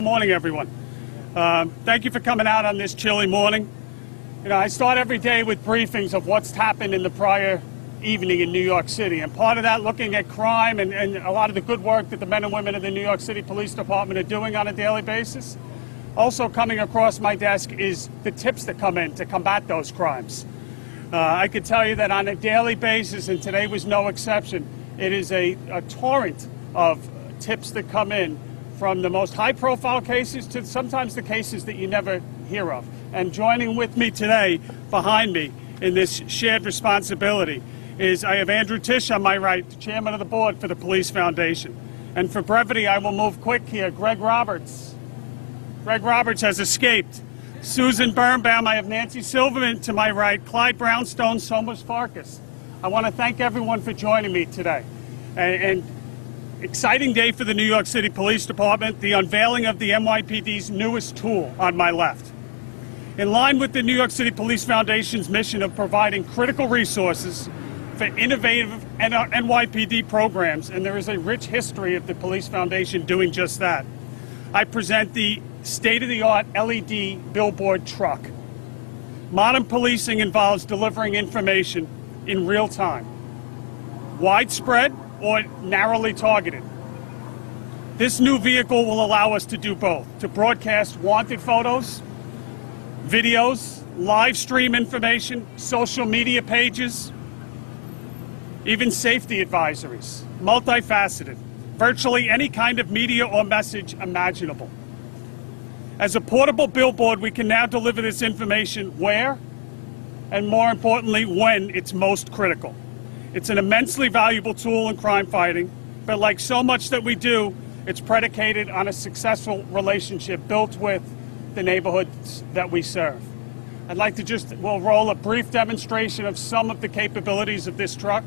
Good morning, everyone. Thank you for coming out on this chilly morning. You know, I start every day with briefings of what's happened in the prior evening in New York City. And part of that, looking at crime and a lot of the good work that the men and women of the New York City Police Department are doing on a daily basis. Also coming across my desk is the tips that come in to combat those crimes. I can tell you that on a daily basis, and today was no exception, it is a torrent of tips that come in, from the most high-profile cases to sometimes the cases that you never hear of. And joining with me today, behind me, in this shared responsibility, is I have Andrew Tisch on my right, the chairman of the board for the Police Foundation. And for brevity, I will move quick here. Greg Roberts. Greg Roberts has escaped. Susan Birnbaum, I have Nancy Silverman to my right, Clyde Brownstone, Somers Farkas. I want to thank everyone for joining me today. And exciting day for the New York City Police Department, the unveiling of the NYPD's newest tool on my left. In line with the New York City Police Foundation's mission of providing critical resources for innovative NYPD programs, and there is a rich history of the Police Foundation doing just that, I present the state-of-the-art LED billboard truck. Modern policing involves delivering information in real time, widespread or narrowly targeted. This new vehicle will allow us to do both, to broadcast wanted photos, videos, live stream information, social media pages, even safety advisories, multifaceted, virtually any kind of media or message imaginable. As a portable billboard, we can now deliver this information where, and more importantly, when it's most critical. It's an immensely valuable tool in crime fighting, but like so much that we do, it's predicated on a successful relationship built with the neighborhoods that we serve. I'd like to we'll roll a brief demonstration of some of the capabilities of this truck.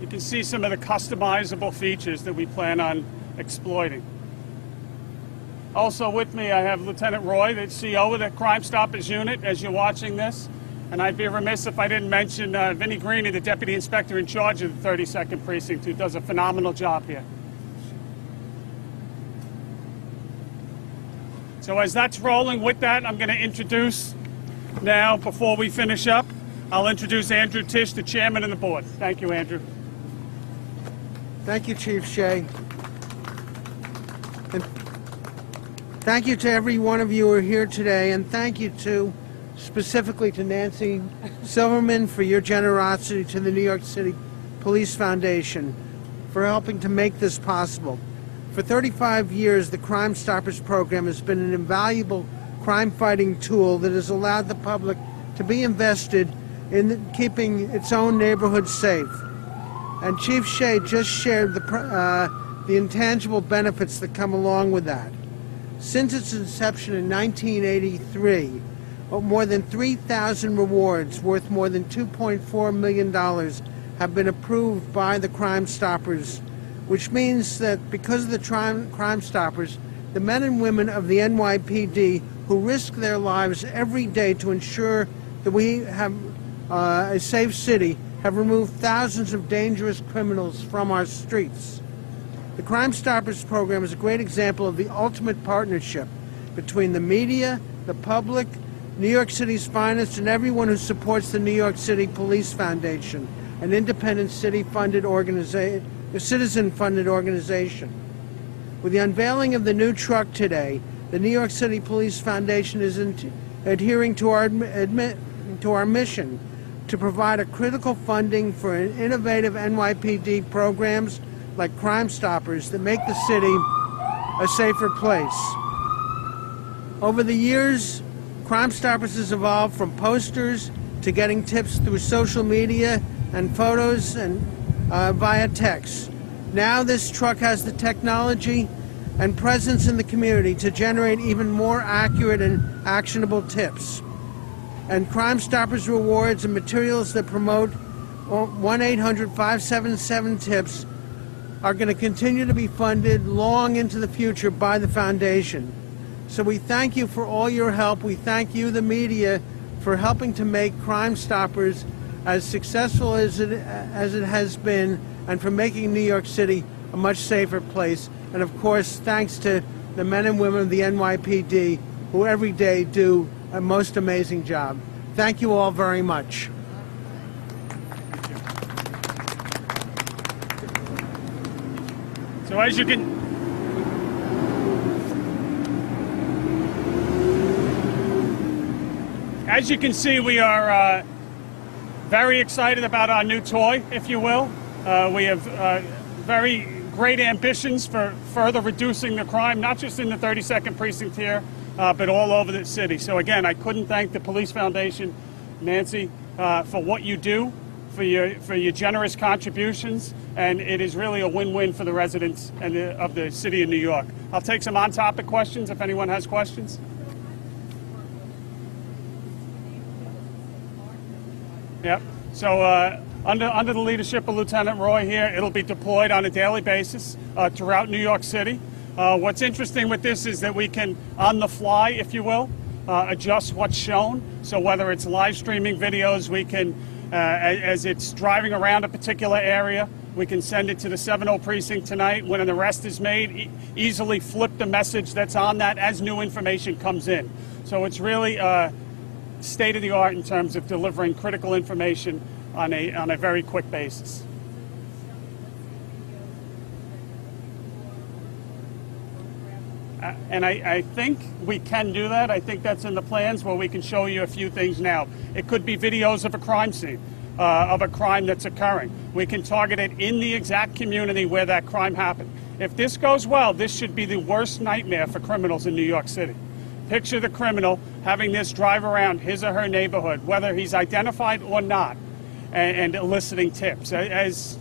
You can see some of the customizable features that we plan on exploiting. Also with me, I have Lieutenant Roy, the CO of the Crime Stoppers Unit, as you're watching this. And I'd be remiss if I didn't mention Vinnie Greeny, the Deputy Inspector in charge of the 32nd Precinct, who does a phenomenal job here. So as that's rolling, with that, I'm going to introduce now, before we finish up, I'll introduce Andrew Tisch, the chairman of the board. Thank you, Andrew. Thank you, Chief Shea. And thank you to every one of you who are here today, and thank you specifically to Nancy Silverman for your generosity to the New York City Police Foundation for helping to make this possible. For 35 years, the Crime Stoppers program has been an invaluable crime-fighting tool that has allowed the public to be invested in keeping its own neighborhood safe. And Chief Shea just shared the intangible benefits that come along with that. Since its inception in 1983, more than 3,000 rewards worth more than $2.4 million have been approved by the Crime Stoppers, which means that because of the Crime Stoppers, the men and women of the NYPD who risk their lives every day to ensure that we have a safe city have removed thousands of dangerous criminals from our streets. The Crime Stoppers program is a great example of the ultimate partnership between the media, the public, New York City's finest, and everyone who supports the New York City Police Foundation, an independent citizen-funded organization. With the unveiling of the new truck today, the New York City Police Foundation is adhering to our to our mission to provide a critical funding for innovative NYPD programs like Crime Stoppers that make the city a safer place. Over the years, Crime Stoppers has evolved from posters to getting tips through social media and photos and via text. Now this truck has the technology and presence in the community to generate even more accurate and actionable tips. And Crime Stoppers rewards and materials that promote 1-800-577-TIPS are going to continue to be funded long into the future by the foundation. So we thank you for all your help. We thank you, the media, for helping to make Crime Stoppers as successful as it has been, and for making New York City a much safer place. And of course, thanks to the men and women of the NYPD who every day do a most amazing job. Thank you all very much. So as you can see, we are very excited about our new toy, if you will. We have very great ambitions for further reducing the crime, not just in the 32nd precinct here, but all over the city. So again, I couldn't thank the Police Foundation, Nancy, for what you do, for your generous contributions, and it is really a win-win for the residents and of the city of New York. I'll take some on-topic questions if anyone has questions. Yep. So under the leadership of Lieutenant Roy here, it'll be deployed on a daily basis throughout New York City. What's interesting with this is that we can, on the fly, if you will, adjust what's shown. So whether it's live streaming videos, we can, as it's driving around a particular area, we can send it to the 7-0 precinct tonight. When an arrest is made, easily flip the message that's on that as new information comes in. So it's really state of the art in terms of delivering critical information on a very quick basis. And I think we can do that. I think that's in the plans where we can show you a few things now. It could be videos of a crime scene, of a crime that's occurring. We can target it in the exact community where that crime happened. If this goes well, this should be the worst nightmare for criminals in New York City. Picture the criminal having this drive around his or her neighborhood, whether he's identified or not, and eliciting tips. As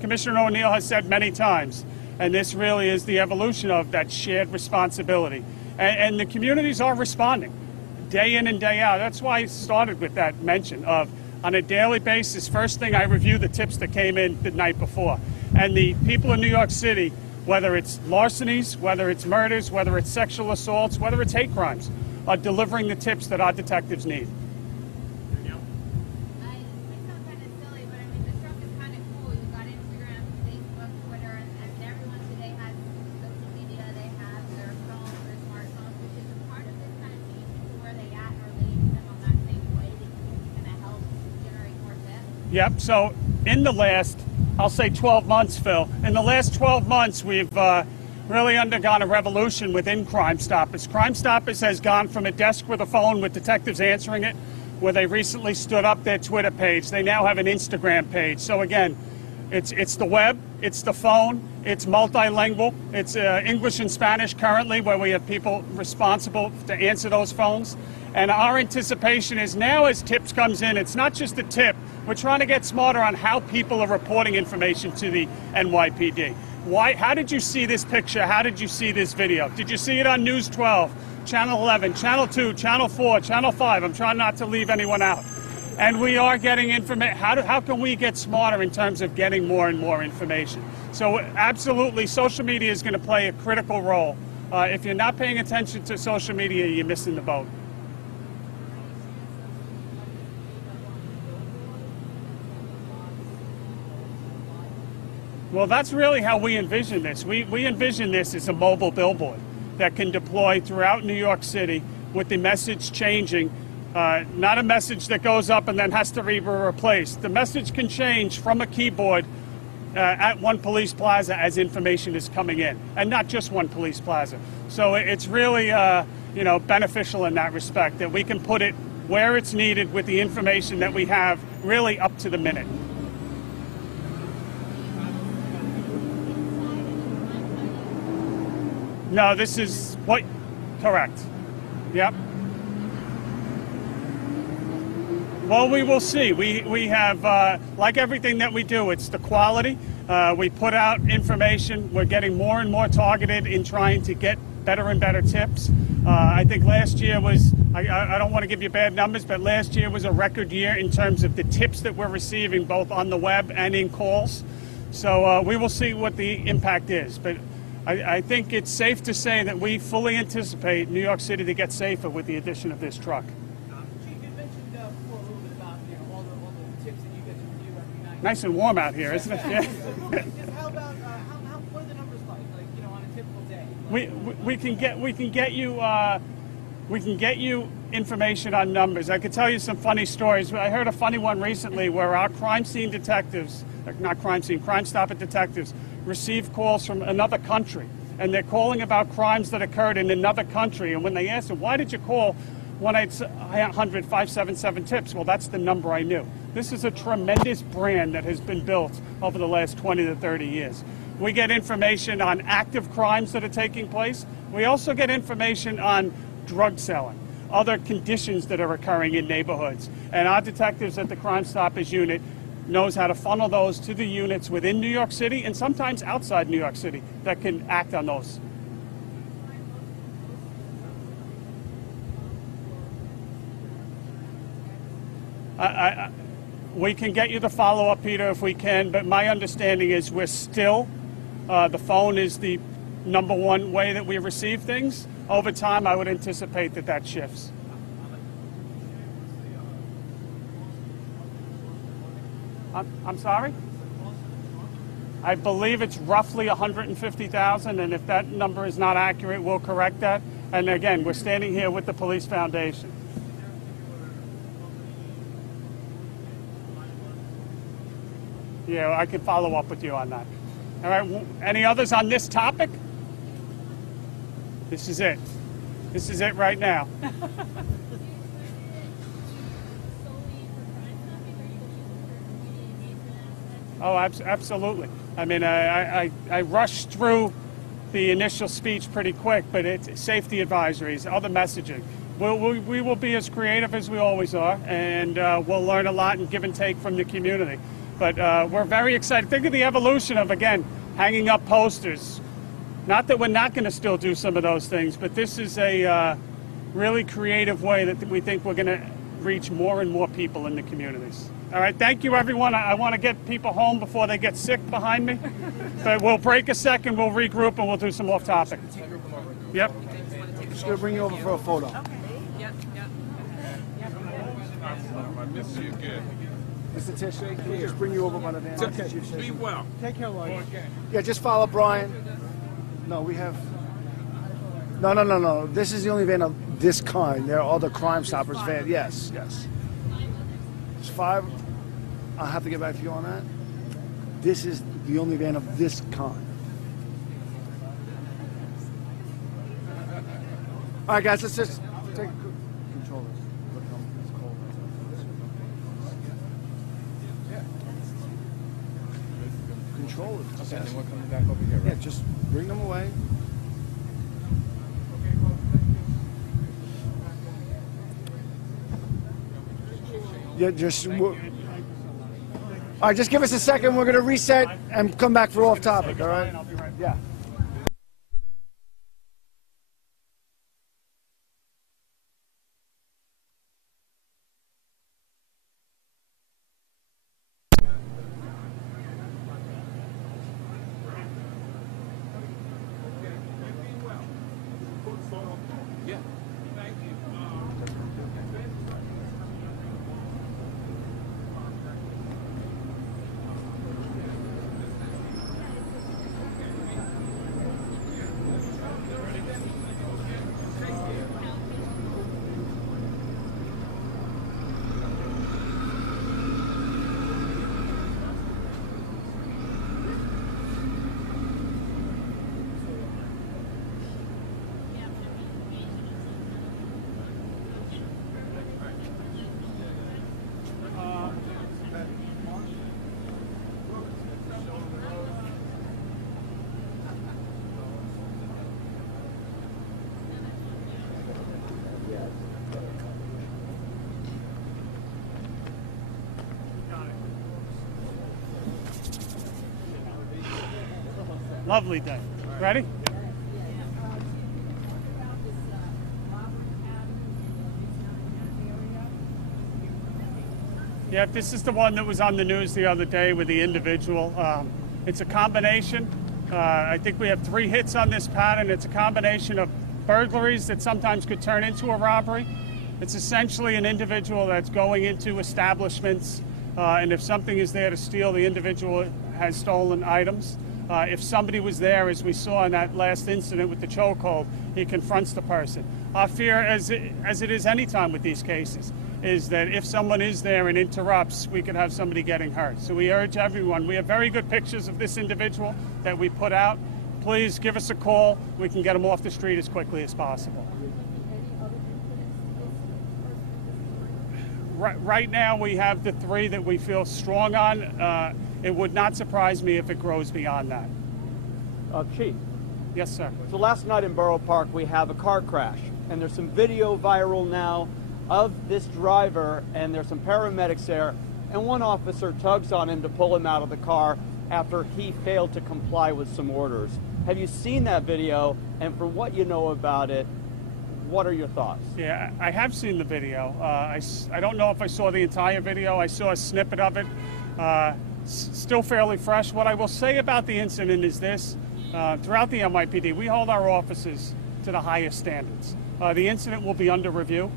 Commissioner O'Neill has said many times, and this really is the evolution of that shared responsibility. And the communities are responding day in and day out. That's why I started with that mention of, on a daily basis, first thing I review the tips that came in the night before. And the people in New York City, whether it's larcenies, whether it's murders, whether it's sexual assaults, whether it's hate crimes, are delivering the tips that our detectives need. Yep, so in the last, I'll say 12 months, Phil, in the last 12 months, we've really undergone a revolution within Crime Stoppers. Crime Stoppers has gone from a desk with a phone with detectives answering it, where they recently stood up their Twitter page. They now have an Instagram page. So again, it's the web, it's the phone, it's multilingual, it's English and Spanish currently, where we have people responsible to answer those phones. And our anticipation is now as tips comes in, it's not just a tip, we're trying to get smarter on how people are reporting information to the NYPD. How did you see this picture? How did you see this video? Did you see it on News 12, Channel 11, Channel 2, Channel 4, Channel 5? I'm trying not to leave anyone out. And we are getting information. How can we get smarter in terms of getting more and more information? So absolutely, social media is going to play a critical role. If you're not paying attention to social media, you're missing the boat. Well, that's really how we envision this. We envision this as a mobile billboard that can deploy throughout New York City with the message changing, not a message that goes up and then has to be replaced. The message can change from a keyboard at one police plaza as information is coming in, and not just one police plaza. So it's really beneficial in that respect, that we can put it where it's needed with the information that we have really up to the minute. No, this is what, correct. Yep. Well, we will see. We have, like everything that we do, it's the quality. We put out information. We're getting more and more targeted in trying to get better and better tips. I think last year was, I don't want to give you bad numbers, but last year was a record year in terms of the tips that we're receiving, both on the web and in calls. So we will see what the impact is. But I think it's safe to say that we fully anticipate New York City to get safer with the addition of this truck. Chief, you mentioned before a little bit about all the tips that you get to review every night. Nice and warm out here, isn't it? Yeah. Just how about what are the numbers like on a typical day? We can get you information on numbers. I could tell you some funny stories. I heard a funny one recently where our crime scene detectives, crime stopper detectives, received calls from another country, and they're calling about crimes that occurred in another country. And when they asked them, why did you call 1-800-577 tips? Well, that's the number I knew. This is a tremendous brand that has been built over the last 20 to 30 years. We get information on active crimes that are taking place. We also get information on drug selling, other conditions that are occurring in neighborhoods. And our detectives at the Crime Stoppers unit knows how to funnel those to the units within New York City and sometimes outside New York City that can act on those. We can get you the follow-up, Peter, if we can, but my understanding is we're still, the phone is the number one way that we receive things. Over time, I would anticipate that that shifts. I'm sorry? I believe it's roughly 150,000, and if that number is not accurate, we'll correct that. And again, we're standing here with the Police Foundation. Yeah, I can follow up with you on that. All right, any others on this topic? This is it. This is it right now. Oh, absolutely. I mean, I rushed through the initial speech pretty quick, but it's safety advisories, other messaging. We will be as creative as we always are, and we'll learn a lot and give and take from the community. But we're very excited. Think of the evolution of, again, hanging up posters. Not that we're not going to still do some of those things, but this is a really creative way that we think we're going to reach more and more people in the communities. All right, thank you, everyone. I want to get people home before they get sick behind me. But we'll break a second, we'll regroup, and we'll do some off topic. Yep. Just going to bring you over for a photo. Okay. Yep. I miss you good. Mr. Tish, can we just bring you over by the van? Okay. Be well. Take care, Lloyd. Yeah, just follow Brian. No, we have... No. This is the only van of this kind. There are other Crime Stoppers vans. Yes. It's 5. I'll have to get back to you on that. This is the only van of this kind. All right, guys, let's just take control of this. Look how it's cold. Control it. Okay, then we're coming back over here, Yeah, right? just bring them away. Yeah, just... All right, just give us a second. We're going to reset and come back for off topic, all right? I'll be right back. Yeah. Yeah. Lovely day. Ready? Yeah, this is the one that was on the news the other day with the individual. It's a combination. I think we have 3 hits on this pattern. It's a combination of burglaries that sometimes could turn into a robbery. It's essentially an individual that's going into establishments, and if something is there to steal, the individual has stolen items. If somebody was there, as we saw in that last incident with the chokehold, he confronts the person. Our fear, as it is any time with these cases, is that if someone is there and interrupts, we could have somebody getting hurt. So we urge everyone, we have very good pictures of this individual that we put out. Please give us a call. We can get him off the street as quickly as possible. Right now we have the 3 that we feel strong on. It would not surprise me if it grows beyond that. Chief, Yes, sir. so last night in Borough Park we have a car crash, and there's some video viral now of this driver, and there's some paramedics there, and one officer tugs on him to pull him out of the car after he failed to comply with some orders. Have you seen that video? And from what you know about it, what are your thoughts? Yeah, I have seen the video. I don't know if I saw the entire video. I saw a snippet of it. Still fairly fresh. What I will say about the incident is this. Throughout the NYPD, we hold our officers to the highest standards. The incident will be under review,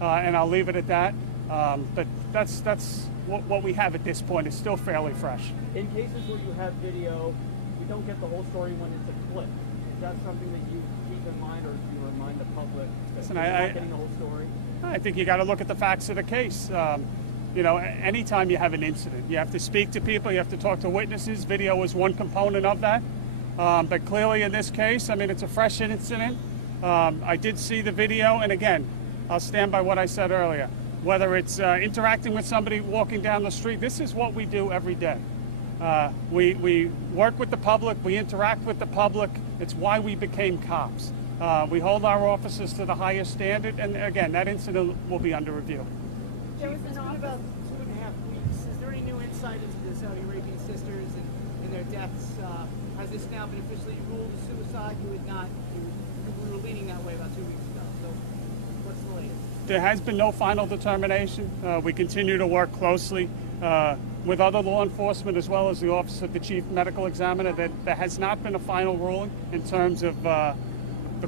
and I'll leave it at that. But that's what we have at this point. It's still fairly fresh. In cases where you have video, we don't get the whole story when it's a clip. Is that something that you keep in mind, or do you remind the public that Listen, you're not getting the whole story? I think you got to look at the facts of the case. You know, anytime you have an incident, you have to speak to people, you have to talk to witnesses. Video is one component of that. But clearly in this case, I mean, it's a fresh incident. I did see the video, and again, I'll stand by what I said earlier. Whether it's interacting with somebody walking down the street, this is what we do every day. We work with the public, we interact with the public. It's why we became cops. We hold our officers to the highest standard, and again, that incident will be under review. Chief, it's been about 2.5 weeks. Is there any new insight into the Saudi Arabian sisters and their deaths? Has this now been officially ruled a suicide? We were leaning that way about 2 weeks ago. So what's the latest? There has been no final determination. We continue to work closely with other law enforcement as well as the Office of the Chief Medical Examiner. That there has not been a final ruling in terms of the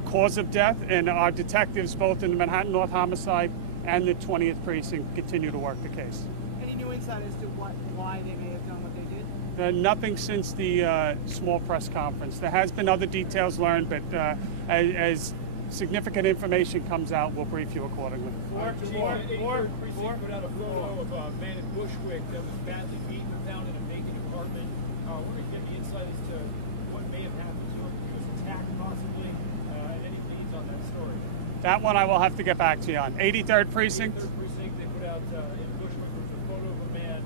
cause of death, and our detectives both in the Manhattan North Homicide and the 20th Precinct continue to work the case. Any new insight as to why they may have done what they did? Nothing since the small press conference. There has been other details learned, but as significant information comes out, we'll brief you accordingly. More put out a photo of a man in Bushwick that was badly beaten and found in a vacant apartment. We're going to get the insight as to what may have happened to him. He was attacked possibly, and any leads on that story. That one I will have to get back to you on. 83rd Precinct? 83rd Precinct, they put out in Bushwick, there was a photo of a man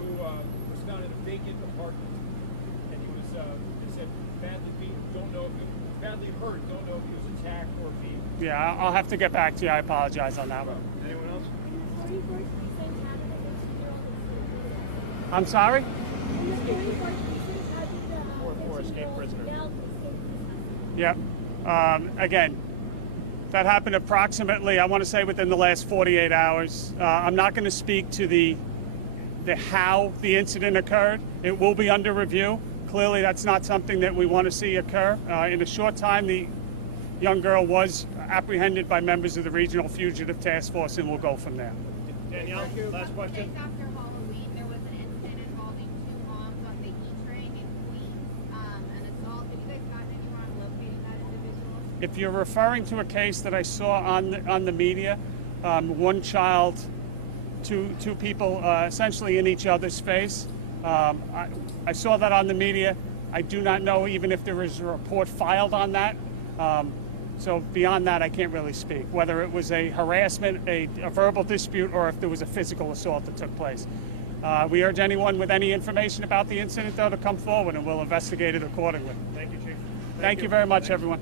who was found in a vacant apartment, and he was, they said, badly beaten, don't know if he was badly hurt, don't know if he was attacked or beaten. Yeah, I'll have to get back to you. I apologize on that one. Anyone else? I'm sorry? Or escaped prisoner. Yep. Again, that happened approximately, I want to say, within the last 48 hours. I'm not going to speak to the how the incident occurred. It will be under review. Clearly, that's not something that we want to see occur. In a short time, the young girl was apprehended by members of the Regional Fugitive Task Force, and we'll go from there. Danielle, last question. After Halloween, there was an incident involving 2 moms on the E-train in Queens, an assault. Have you guys gotten anywhere on locating that individual? If you're referring to a case that I saw on the media, one child, two people essentially in each other's face, I saw that on the media. I do not know even if there was a report filed on that. So beyond that, I can't really speak, whether it was a harassment, a verbal dispute, or if there was a physical assault that took place. We urge anyone with any information about the incident, though, to come forward, and we'll investigate it accordingly. Thank you, Chief. Thank you very much, everyone.